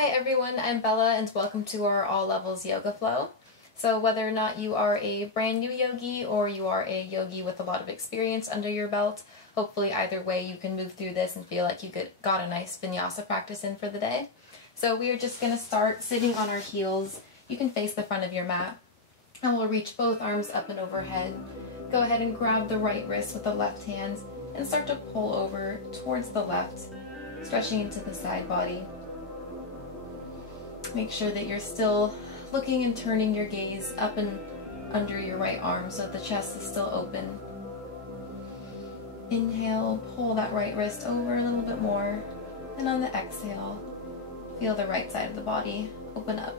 Hi everyone, I'm Bella and welcome to our All Levels Yoga Flow. So whether or not you are a brand new yogi or you are a yogi with a lot of experience under your belt, hopefully either way you can move through this and feel like you got a nice Vinyasa practice in for the day. So we are just going to start sitting on our heels. You can face the front of your mat and we'll reach both arms up and overhead. Go ahead and grab the right wrist with the left hand and start to pull over towards the left, stretching into the side body. Make sure that you're still looking and turning your gaze up and under your right arm so that the chest is still open. Inhale, pull that right wrist over a little bit more, and on the exhale, feel the right side of the body open up.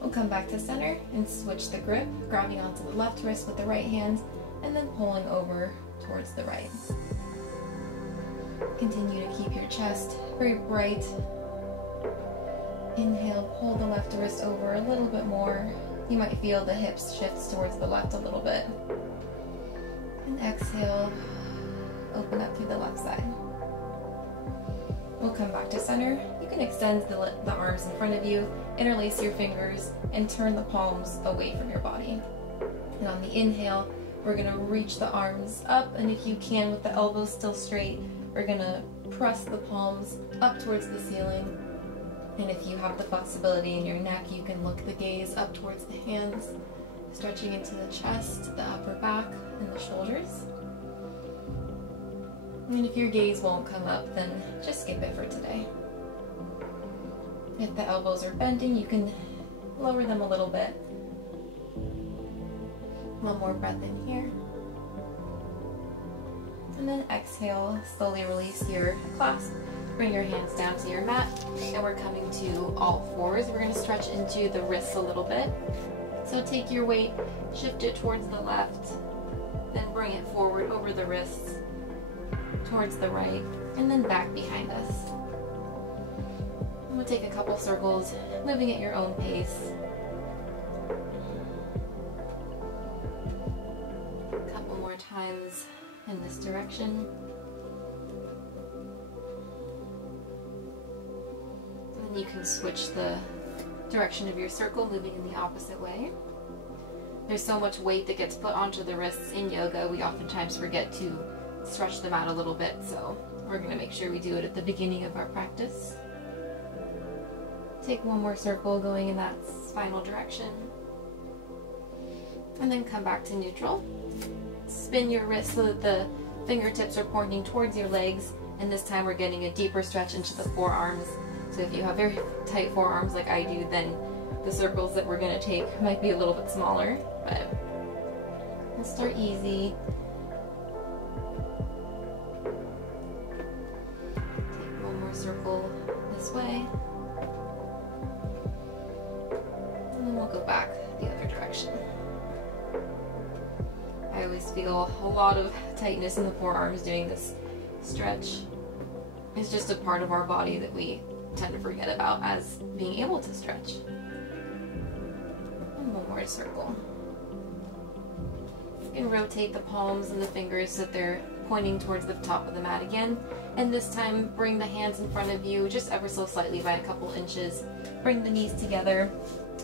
We'll come back to center and switch the grip, grabbing onto the left wrist with the right hand, and then pulling over towards the right. Continue to keep your chest very bright. Inhale, pull the left wrist over a little bit more. You might feel the hips shift towards the left a little bit. And exhale, open up through the left side. We'll come back to center. You can extend the arms in front of you, interlace your fingers, and turn the palms away from your body. And on the inhale, we're going to reach the arms up, and if you can, with the elbows still straight, we're going to press the palms up towards the ceiling. And if you have the flexibility in your neck, you can look the gaze up towards the hands, stretching into the chest, the upper back, and the shoulders. And if your gaze won't come up, then just skip it for today. If the elbows are bending, you can lower them a little bit. One more breath in here. And then exhale, slowly release your clasp. Bring your hands down to your mat, and we're coming to all fours. We're going to stretch into the wrists a little bit. So take your weight, shift it towards the left, then bring it forward over the wrists, towards the right, and then back behind us. And we'll take a couple circles, moving at your own pace. A couple more times in this direction. You can switch the direction of your circle, moving in the opposite way. There's so much weight that gets put onto the wrists in yoga, we oftentimes forget to stretch them out a little bit, so we're going to make sure we do it at the beginning of our practice. Take one more circle going in that final direction. And then come back to neutral. Spin your wrists so that the fingertips are pointing towards your legs, and this time we're getting a deeper stretch into the forearms. So if you have very tight forearms like I do, then the circles that we're going to take might be a little bit smaller, but let's start easy. Take one more circle this way, and then we'll go back the other direction. I always feel a lot of tightness in the forearms doing this stretch. It's just a part of our body that we tend to forget about as being able to stretch. And one more circle. You can rotate the palms and the fingers so that they're pointing towards the top of the mat again. And this time, bring the hands in front of you just ever so slightly by a couple inches. Bring the knees together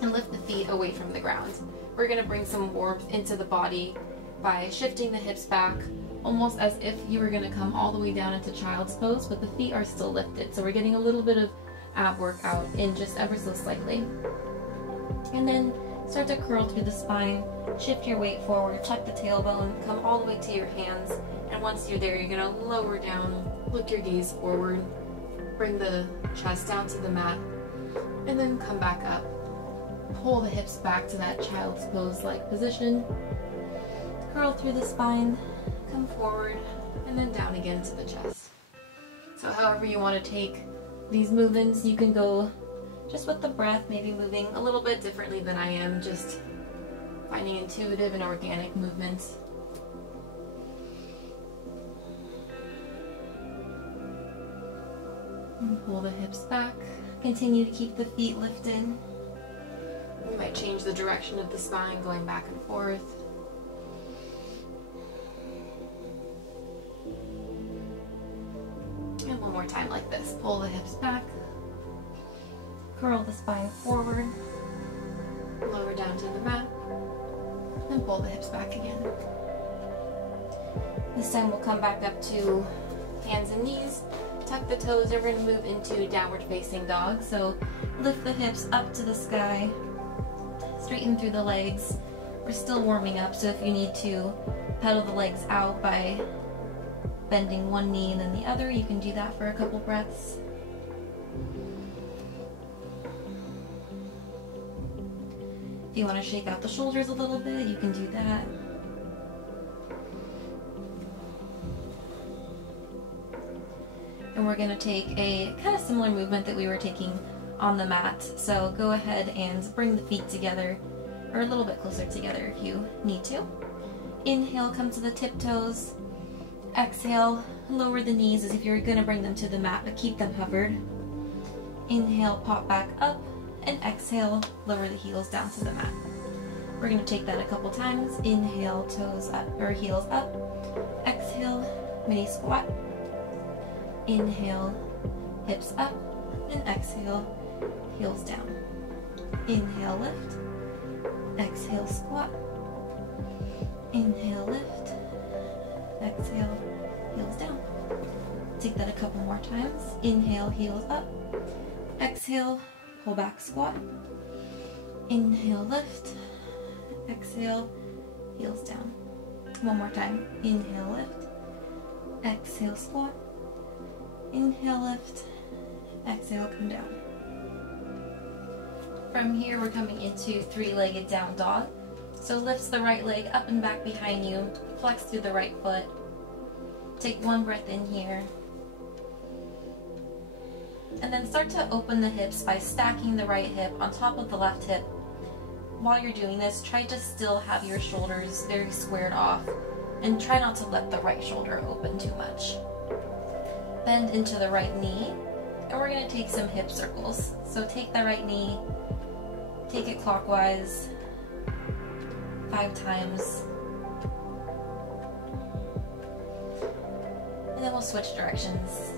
and lift the feet away from the ground. We're going to bring some warmth into the body by shifting the hips back, almost as if you were going to come all the way down into child's pose, but the feet are still lifted. So we're getting a little bit of ab workout in just ever so slightly. And then start to curl through the spine, shift your weight forward, tuck the tailbone, come all the way to your hands, and once you're there, you're going to lower down, look your gaze forward, bring the chest down to the mat, and then come back up. Pull the hips back to that child's pose-like position, curl through the spine, come forward, and then down again to the chest. So however you want to take these movements, you can go just with the breath, maybe moving a little bit differently than I am, just finding intuitive and organic movements. And pull the hips back. Continue to keep the feet lifted. You might change the direction of the spine, going back and forth. And one more time like this. Pull the hips back, Curl the spine forward, lower down to the mat, and pull the hips back again. This time we'll come back up to hands and knees, tuck the toes, and we're going to move into downward facing dog. So lift the hips up to the sky, straighten through the legs. We're still warming up, so if you need to pedal the legs out by bending one knee and then the other, you can do that for a couple breaths. If you want to shake out the shoulders a little bit, you can do that. And we're going to take a kind of similar movement that we were taking on the mat. So go ahead and bring the feet together, or a little bit closer together if you need to. Inhale, come to the tiptoes. Exhale, lower the knees as if you're going to bring them to the mat, but keep them hovered. Inhale, pop back up, and exhale, lower the heels down to the mat. We're going to take that a couple times. Inhale, toes up, or heels up. Exhale, mini squat. Inhale, hips up, and exhale, heels down. Inhale, lift. Exhale, squat. Inhale, lift. Exhale, heels down. Take that a couple more times. Inhale, heels up. Exhale, pull back, squat. Inhale, lift. Exhale, heels down. One more time. Inhale, lift. Exhale, squat. Inhale, lift. Exhale, come down. From here, we're coming into three-legged down dog. So lift the right leg up and back behind you. Flex through the right foot. Take one breath in here. And then start to open the hips by stacking the right hip on top of the left hip. While you're doing this, try to still have your shoulders very squared off and try not to let the right shoulder open too much. Bend into the right knee, and we're going to take some hip circles. So take the right knee, take it clockwise 5 times, and then we'll switch directions.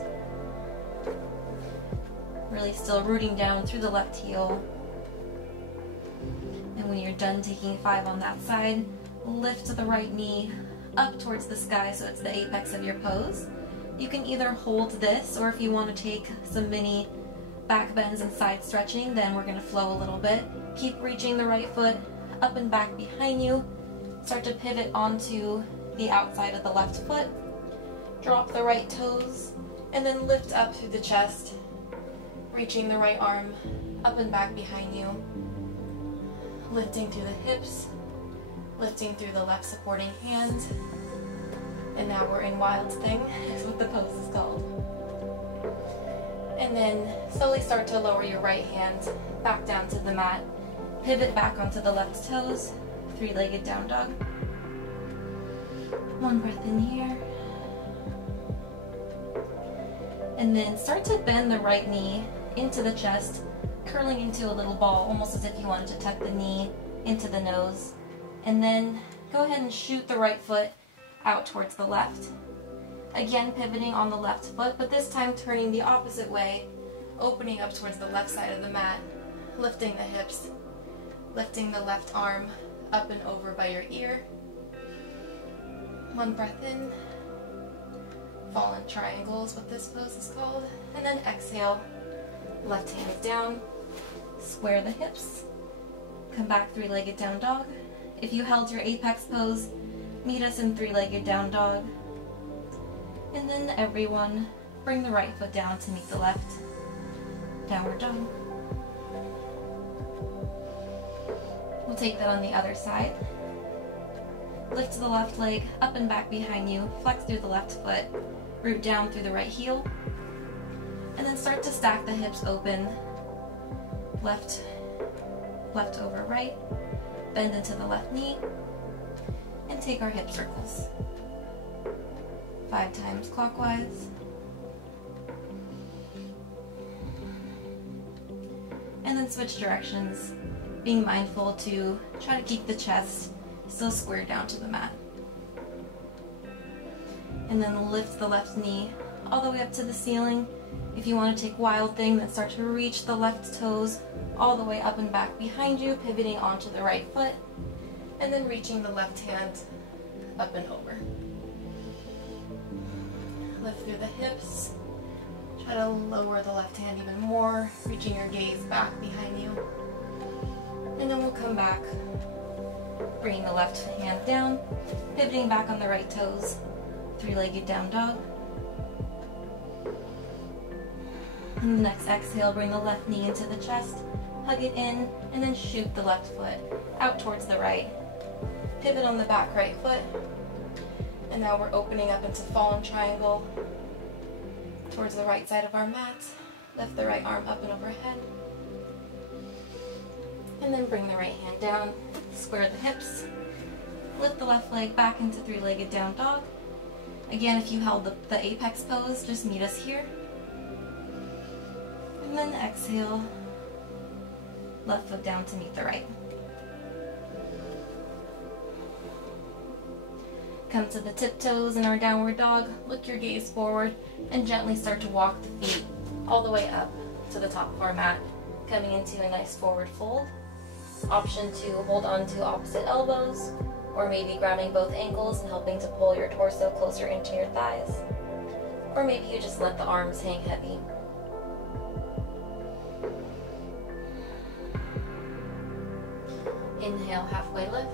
Really still rooting down through the left heel. And when you're done taking 5 on that side, lift the right knee up towards the sky so it's the apex of your pose. You can either hold this, or if you want to take some mini back bends and side stretching, then we're going to flow a little bit. Keep reaching the right foot up and back behind you. Start to pivot onto the outside of the left foot. Drop the right toes, and then lift up through the chest, reaching the right arm up and back behind you. Lifting through the hips, lifting through the left supporting hand. And now we're in Wild Thing, is what the pose is called. And then slowly start to lower your right hand back down to the mat. Pivot back onto the left toes, three-legged down dog. One breath in here. And then start to bend the right knee into the chest, curling into a little ball, almost as if you wanted to tuck the knee into the nose. And then go ahead and shoot the right foot out towards the left. Again, pivoting on the left foot, but this time turning the opposite way, opening up towards the left side of the mat, lifting the hips, lifting the left arm up and over by your ear. One breath in. Fallen triangle is what this pose is called. And then exhale, left hand down, square the hips, come back three-legged down dog. If you held your apex pose, meet us in three-legged down dog. And then everyone, bring the right foot down to meet the left. Downward dog. We'll take that on the other side. Lift the left leg up and back behind you, flex through the left foot, root down through the right heel, and then start to stack the hips open. Left over right, bend into the left knee, and take our hip circles. 5 times clockwise. And then switch directions, being mindful to try to keep the chest still squared down to the mat. And then lift the left knee all the way up to the ceiling, If you want to take wild thing, then start to reach the left toes all the way up and back behind you, pivoting onto the right foot, and then reaching the left hand up and over. Lift through the hips. Try to lower the left hand even more, reaching your gaze back behind you. And then we'll come back, bringing the left hand down, pivoting back on the right toes, three-legged down dog. And the next exhale, bring the left knee into the chest, hug it in, and then shoot the left foot out towards the right. Pivot on the back right foot. And now we're opening up into fallen triangle towards the right side of our mat. Lift the right arm up and overhead. And then bring the right hand down, square the hips. Lift the left leg back into three-legged down dog. Again, if you held the apex pose, just meet us here. And then exhale, left foot down to meet the right. Come to the tiptoes in our downward dog, look your gaze forward, and gently start to walk the feet all the way up to the top of our mat, coming into a nice forward fold. Option to hold on to opposite elbows, or maybe grabbing both ankles and helping to pull your torso closer into your thighs. Or maybe you just let the arms hang heavy. Inhale, halfway lift.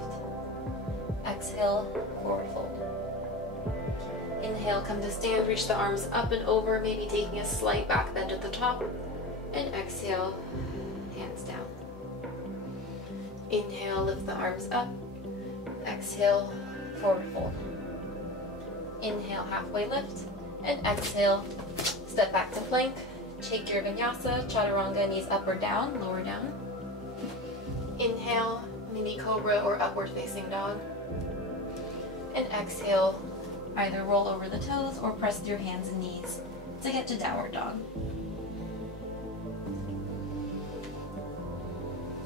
Exhale, forward fold. Inhale, come to stand, reach the arms up and over, maybe taking a slight back bend at the top. And exhale, hands down. Inhale, lift the arms up. Exhale, forward fold. Inhale, halfway lift. And exhale, step back to plank. Take your Vinyasa, Chaturanga, knees up or down, lower down. Inhale, mini cobra or upward facing dog. And exhale, either roll over the toes or press with your hands and knees to get to downward dog.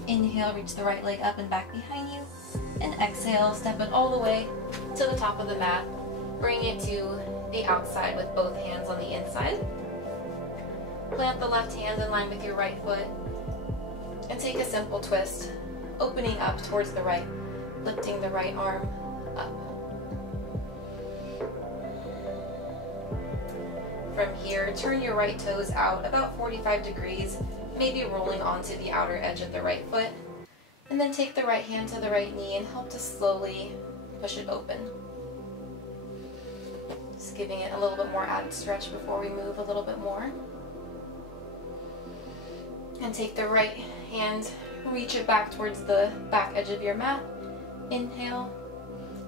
Inhale, reach the right leg up and back behind you. And exhale, step it all the way to the top of the mat. Bring it to the outside with both hands on the inside. Plant the left hand in line with your right foot. And take a simple twist, opening up towards the right, lifting the right arm up. From here, turn your right toes out about 45 degrees, maybe rolling onto the outer edge of the right foot. And then take the right hand to the right knee and help to slowly push it open. Just giving it a little bit more added stretch before we move a little bit more. And take the right hand, reach it back towards the back edge of your mat. Inhale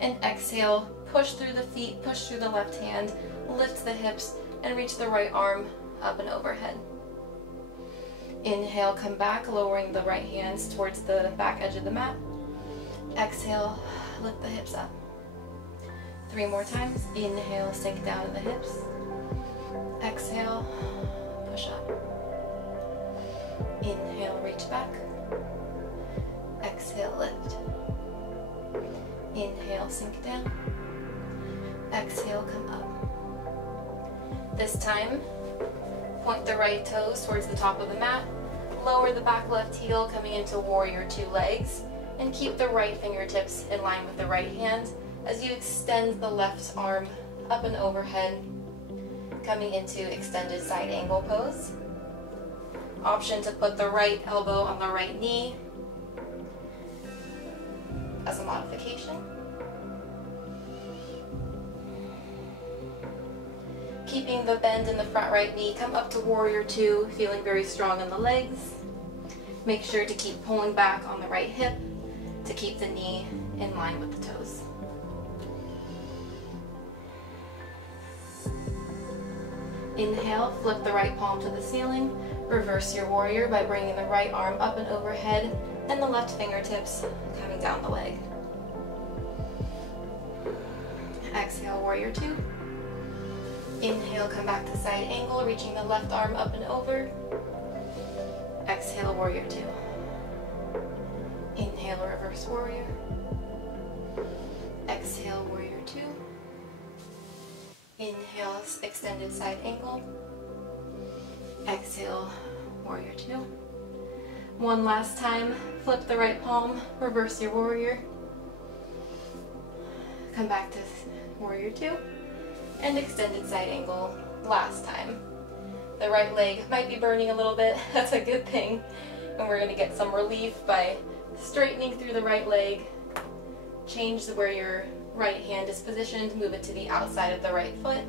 and exhale, push through the feet, push through the left hand, lift the hips, and reach the right arm up and overhead. Inhale, come back, lowering the right hands towards the back edge of the mat. Exhale, lift the hips up. 3 more times. Inhale, sink down to the hips. Exhale, push up. Inhale, reach back. Exhale, lift. Inhale, sink down. Exhale, come up. This time, point the right toes towards the top of the mat. Lower the back left heel, coming into warrior 2 legs. And keep the right fingertips in line with the right hand as you extend the left arm up and overhead, coming into extended side angle pose. Option to put the right elbow on the right knee as a modification. Keeping the bend in the front right knee, come up to warrior 2, feeling very strong in the legs. Make sure to keep pulling back on the right hip to keep the knee in line with the toes. Inhale, flip the right palm to the ceiling. Reverse your warrior by bringing the right arm up and overhead and the left fingertips coming down the leg. Exhale, warrior 2. Inhale, come back to side angle, reaching the left arm up and over. Exhale, warrior 2. Inhale, reverse warrior. Exhale, warrior 2. Inhale, extended side angle. Exhale, warrior two. One last time, flip the right palm, reverse your warrior. Come back to warrior two, and extended side angle last time. The right leg might be burning a little bit, that's a good thing. And we're gonna get some relief by straightening through the right leg, change where your right hand is positioned, move it to the outside of the right foot,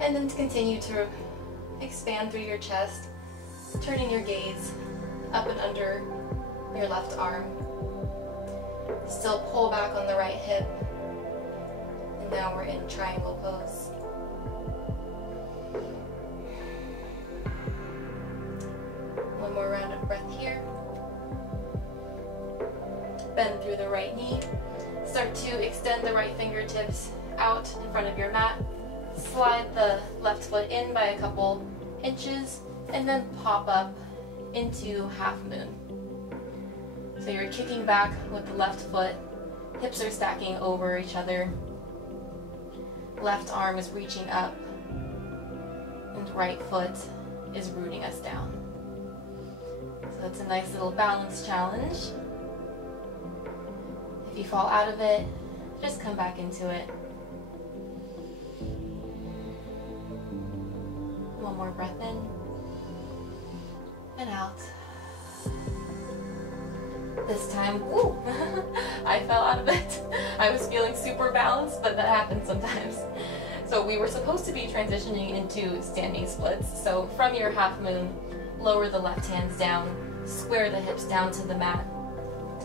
and then continue to expand through your chest, turning your gaze up and under your left arm. Still pull back on the right hip, and now we're in triangle pose. One more round of breath here. Bend through the right knee. Start to extend the right fingertips out in front of your mat. Slide the left foot in by a couple inches, and then pop up into half moon. So you're kicking back with the left foot, hips are stacking over each other, left arm is reaching up, and right foot is rooting us down. So it's a nice little balance challenge. If you fall out of it, just come back into it. One more breath in and out. This time, ooh, I fell out of it. I was feeling super balanced, but that happens sometimes. So we were supposed to be transitioning into standing splits. So from your half moon, lower the left hands down, square the hips down to the mat,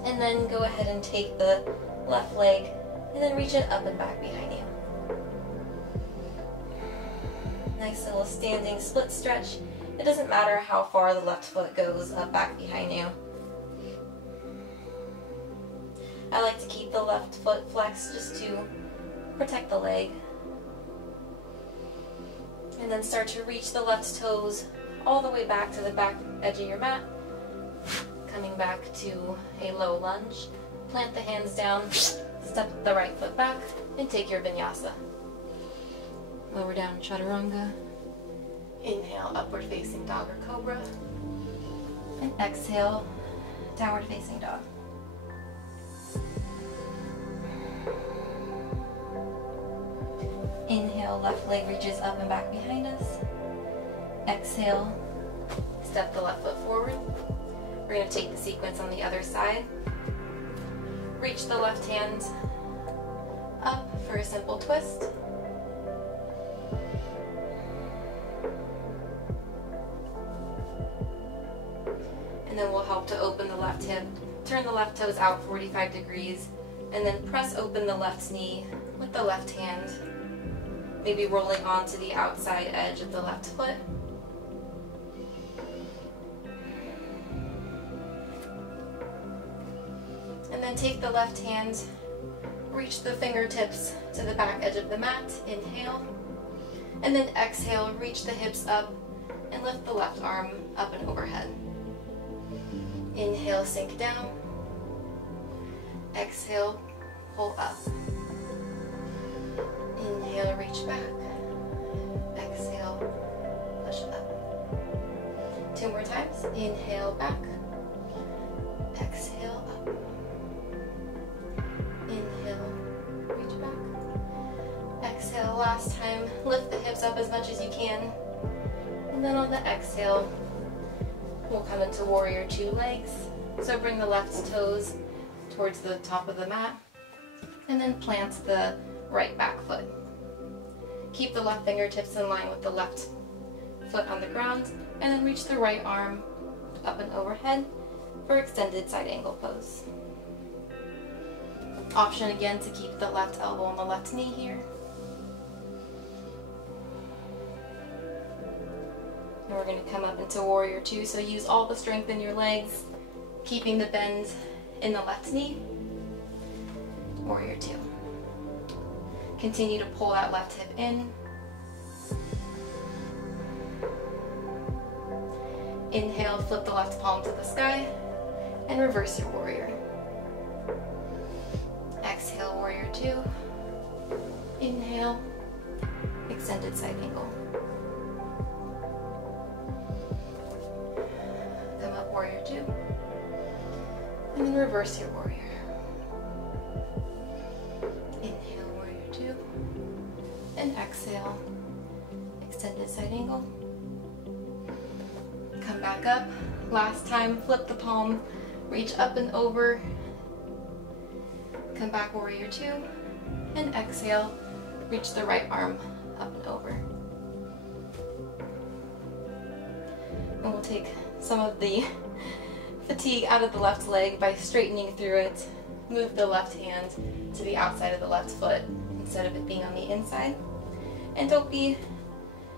and then go ahead and take the left leg and then reach it up and back behind you. Nice little standing split stretch. It doesn't matter how far the left foot goes up back behind you. I like to keep the left foot flexed just to protect the leg. And then start to reach the left toes all the way back to the back edge of your mat. Coming back to a low lunge. Plant the hands down, step the right foot back, and take your vinyasa. Lower down chaturanga. Inhale, upward facing dog or cobra. And exhale, downward facing dog. Inhale, left leg reaches up and back behind us. Exhale, step the left foot forward. We're going to take the sequence on the other side. Reach the left hand up for a simple twist. And then we'll help to open the left hip, turn the left toes out 45 degrees, and then press open the left knee with the left hand, maybe rolling onto the outside edge of the left foot. And then take the left hand, reach the fingertips to the back edge of the mat, inhale. And then exhale, reach the hips up and lift the left arm up and overhead. Inhale, sink down. Exhale, pull up. Inhale, reach back. Exhale, push up. 2 more times. Inhale, back. Exhale, up. Inhale, reach back. Exhale, last time. Lift the hips up as much as you can. And then on the exhale, we'll come into warrior two legs. So bring the left toes towards the top of the mat. And then plant the right back foot. Keep the left fingertips in line with the left foot on the ground. And then reach the right arm up and overhead for extended side angle pose. Option again to keep the left elbow on the left knee here. And we're going to come up into warrior two, so use all the strength in your legs, keeping the bend in the left knee. Warrior two. Continue to pull that left hip in. Inhale, flip the left palm to the sky, and reverse your warrior. Exhale, warrior two. Inhale, extended side angle. And then reverse your warrior. Inhale, warrior two. And exhale, extended side angle. Come back up. Last time, flip the palm, reach up and over. Come back, warrior two. And exhale, reach the right arm up and over. And we'll take some of the fatigue out of the left leg by straightening through it. Move the left hand to the outside of the left foot instead of it being on the inside. And don't be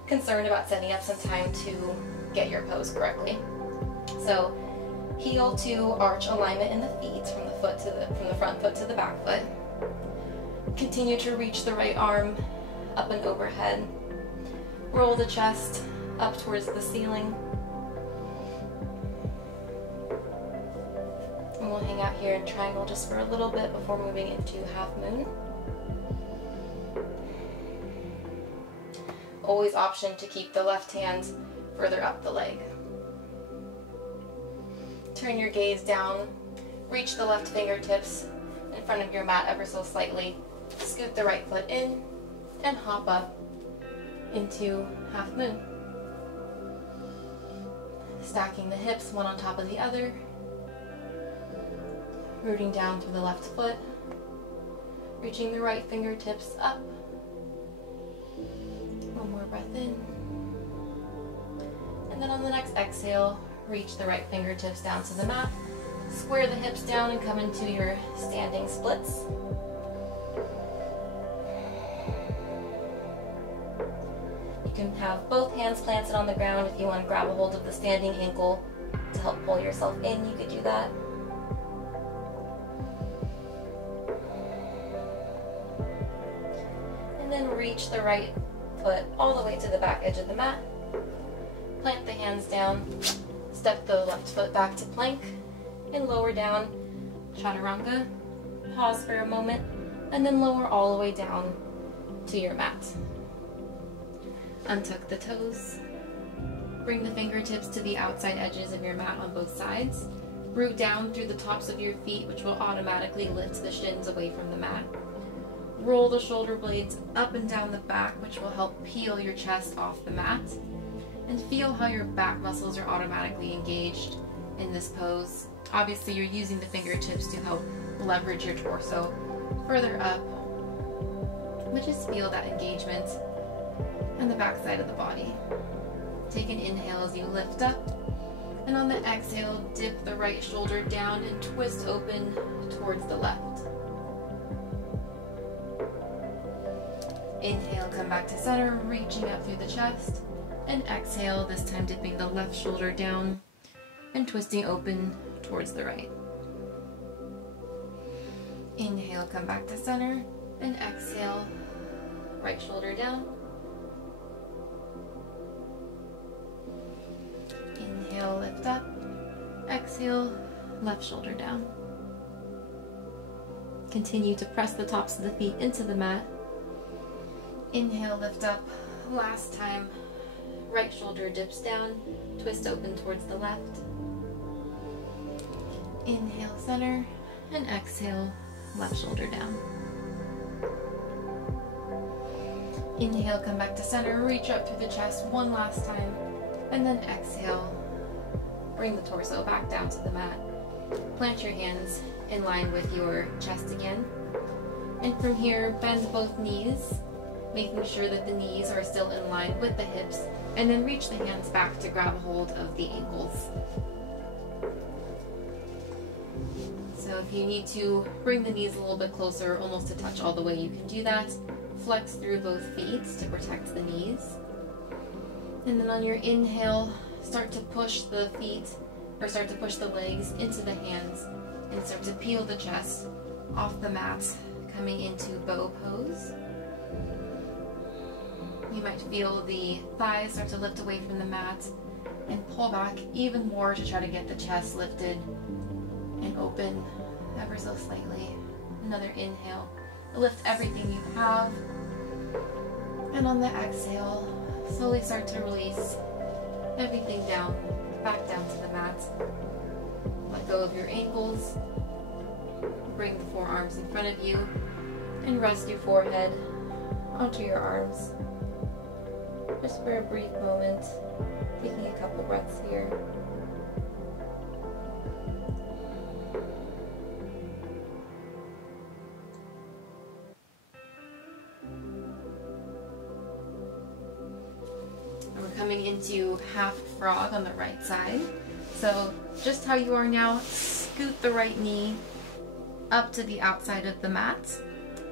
concerned about setting up some time to get your pose correctly. So heel to arch alignment in the feet from the front foot to the back foot. Continue to reach the right arm up and overhead. Roll the chest up towards the ceiling. And we'll hang out here in triangle just for a little bit before moving into half moon. Always option to keep the left hand further up the leg. Turn your gaze down, reach the left fingertips in front of your mat ever so slightly. Scoot the right foot in and hop up into half moon. Stacking the hips one on top of the other. Rooting down through the left foot. Reaching the right fingertips up. One more breath in. And then on the next exhale, reach the right fingertips down to the mat. Square the hips down and come into your standing splits. You can have both hands planted on the ground. If you want to grab a hold of the standing ankle to help pull yourself in, you could do that. And then reach the right foot all the way to the back edge of the mat. Plant the hands down. Step the left foot back to plank and lower down, chaturanga. Pause for a moment and then lower all the way down to your mat. Untuck the toes. Bring the fingertips to the outside edges of your mat on both sides. Root down through the tops of your feet, which will automatically lift the shins away from the mat. Roll the shoulder blades up and down the back, which will help peel your chest off the mat. And feel how your back muscles are automatically engaged in this pose. Obviously, you're using the fingertips to help leverage your torso further up, but just feel that engagement on the back side of the body. Take an inhale as you lift up, and on the exhale, dip the right shoulder down and twist open towards the left. Inhale, come back to center, reaching up through the chest. And exhale, this time dipping the left shoulder down and twisting open towards the right. Inhale, come back to center, and exhale, right shoulder down. Inhale, lift up. Exhale, left shoulder down. Continue to press the tops of the feet into the mat. Inhale, lift up. Last time. Right shoulder dips down, twist open towards the left. Inhale, center, and exhale, left shoulder down. Inhale, come back to center, reach up through the chest one last time, and then exhale, bring the torso back down to the mat. Plant your hands in line with your chest again. And from here, bend both knees, making sure that the knees are still in line with the hips, and then reach the hands back to grab a hold of the ankles. So if you need to bring the knees a little bit closer, almost to touch all the way, you can do that. Flex through both feet to protect the knees. And then on your inhale, start to push the feet, or start to push the legs into the hands, and start to peel the chest off the mat, coming into bow pose. You might feel the thighs start to lift away from the mat and pull back even more to try to get the chest lifted and open ever so slightly. Another inhale. Lift everything you have. And on the exhale, slowly start to release everything down, back down to the mat. Let go of your ankles. Bring the forearms in front of you and rest your forehead onto your arms. Just for a brief moment, taking a couple breaths here. And we're coming into half frog on the right side. So just how you are now, scoot the right knee up to the outside of the mat,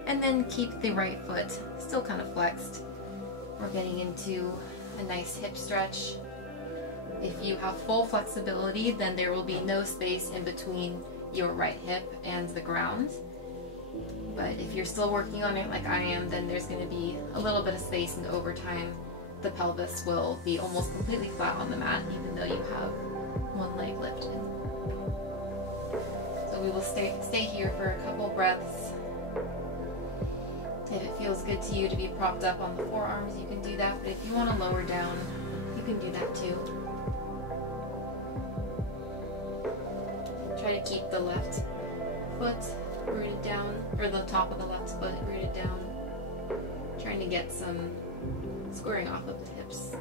and then keep the right foot still kind of flexed. We're getting into a nice hip stretch. If you have full flexibility, then there will be no space in between your right hip and the ground. But if you're still working on it like I am, then there's going to be a little bit of space, and over time the pelvis will be almost completely flat on the mat, even though you have one leg lifted. So we will stay here for a couple breaths. If it feels good to you to be propped up on the forearms, you can do that, but if you want to lower down, you can do that too. Try to keep the left foot rooted down, or the top of the left foot rooted down. Trying to get some squaring off of the hips.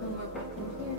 One more breath in here.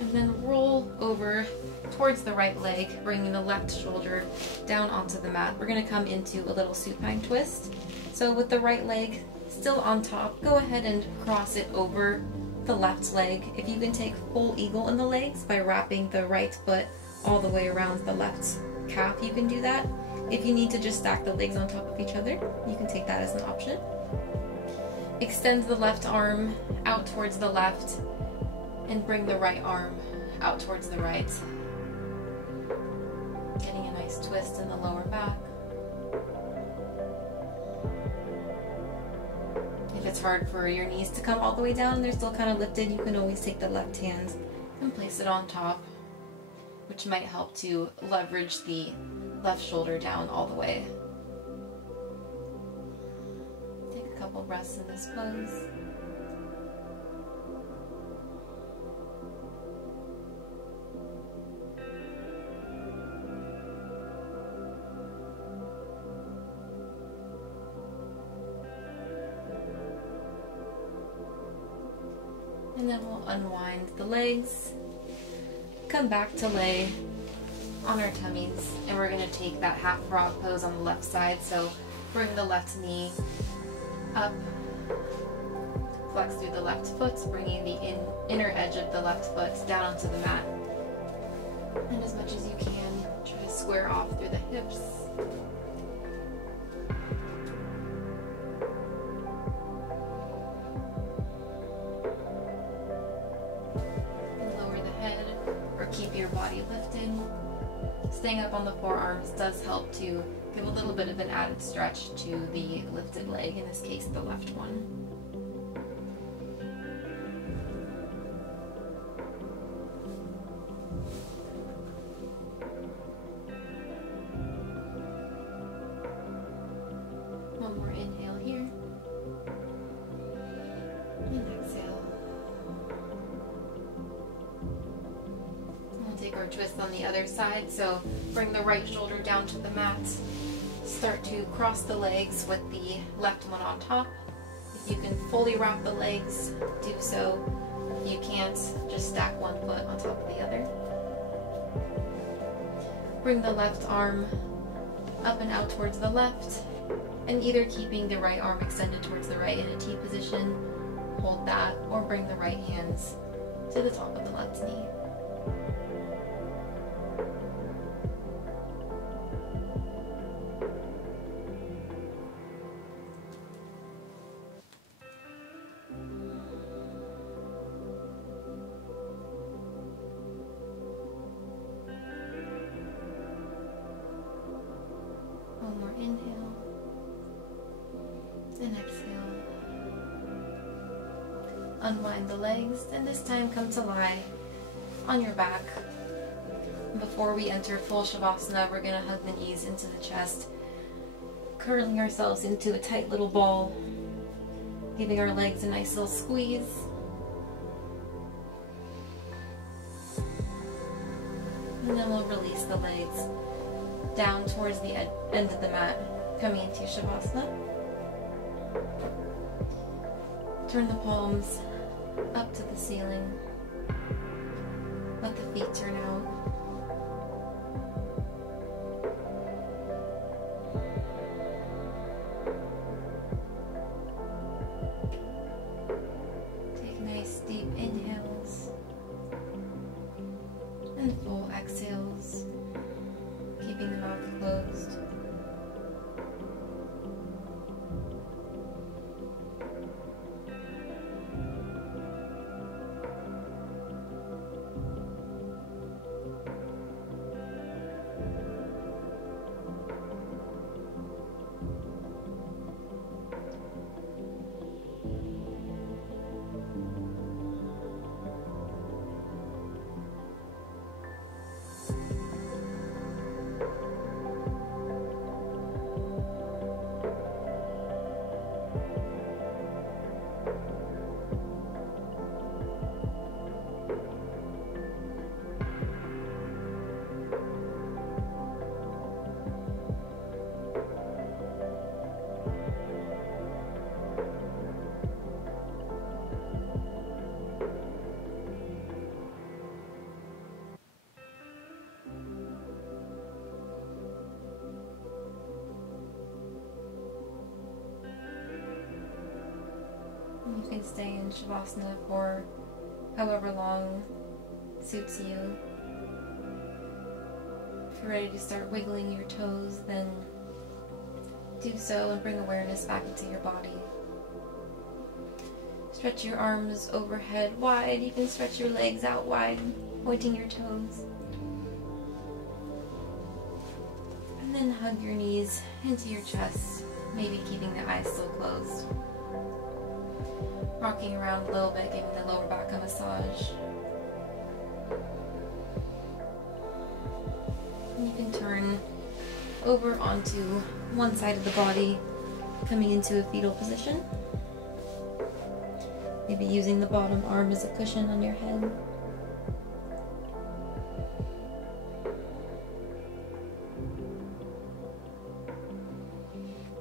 And then roll over towards the right leg, bringing the left shoulder down onto the mat. We're going to come into a little supine twist. So with the right leg still on top, go ahead and cross it over the left leg. If you can take full eagle in the legs by wrapping the right foot all the way around the left calf, you can do that. If you need to just stack the legs on top of each other, you can take that as an option. Extend the left arm out towards the left and bring the right arm out towards the right. Getting a nice twist in the lower back. If it's hard for your knees to come all the way down, they're still kind of lifted, you can always take the left hand and place it on top, which might help to leverage the left shoulder down all the way. Take a couple breaths in this pose. And then we'll unwind the legs, come back to lay on our tummies, and we're going to take that half frog pose on the left side. So bring the left knee up, flex through the left foot, bringing the inner edge of the left foot down onto the mat. And as much as you can, try to square off through the hips. Keep your body lifted. Staying up on the forearms does help to give a little bit of an added stretch to the lifted leg, in this case the left one. One more inhale here. And exhale. Take our twist on the other side, so bring the right shoulder down to the mat. Start to cross the legs with the left one on top. If you can fully wrap the legs, do so. If you can't, just stack one foot on top of the other. Bring the left arm up and out towards the left, and either keeping the right arm extended towards the right in a T position, hold that, or bring the right hands to the top of the left knee. One more inhale and exhale. Unwind the legs, and this time come to lie on your back. before we enter full Shavasana, we're going to hug the knees into the chest, curling ourselves into a tight little ball, giving our legs a nice little squeeze. And then we'll release the legs down towards the end of the mat, coming into Shavasana. Turn the palms up to the ceiling. Let the feet turn out. Take nice deep inhales and full exhales, keeping the mouth closed. You can stay in Shavasana for however long suits you. If you're ready to start wiggling your toes, then do so and bring awareness back into your body. Stretch your arms overhead wide. You can stretch your legs out wide, pointing your toes. And then hug your knees into your chest, maybe keeping the eyes still closed. Rocking around a little bit, giving the lower back a massage. And you can turn over onto one side of the body, coming into a fetal position. Maybe using the bottom arm as a cushion on your head.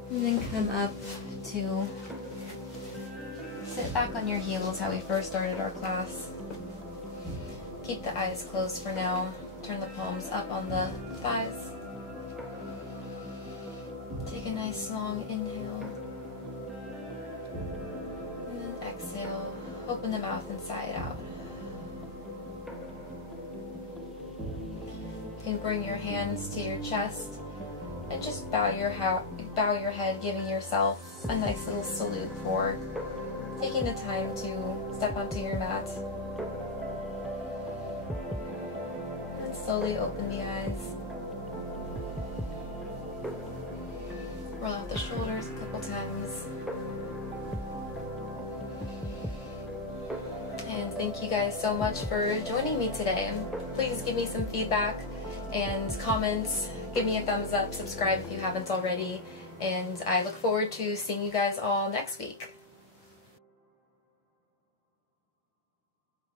And then come up to sit back on your heels, how we first started our class. Keep the eyes closed for now. Turn the palms up on the thighs. Take a nice long inhale. And then exhale. Open the mouth and sigh it out. You can bring your hands to your chest and just bow your head, giving yourself a nice little salute for taking the time to step onto your mat. And slowly open the eyes. Roll out the shoulders a couple times. And thank you guys so much for joining me today. Please give me some feedback and comments. Give me a thumbs up, subscribe if you haven't already. And I look forward to seeing you guys all next week.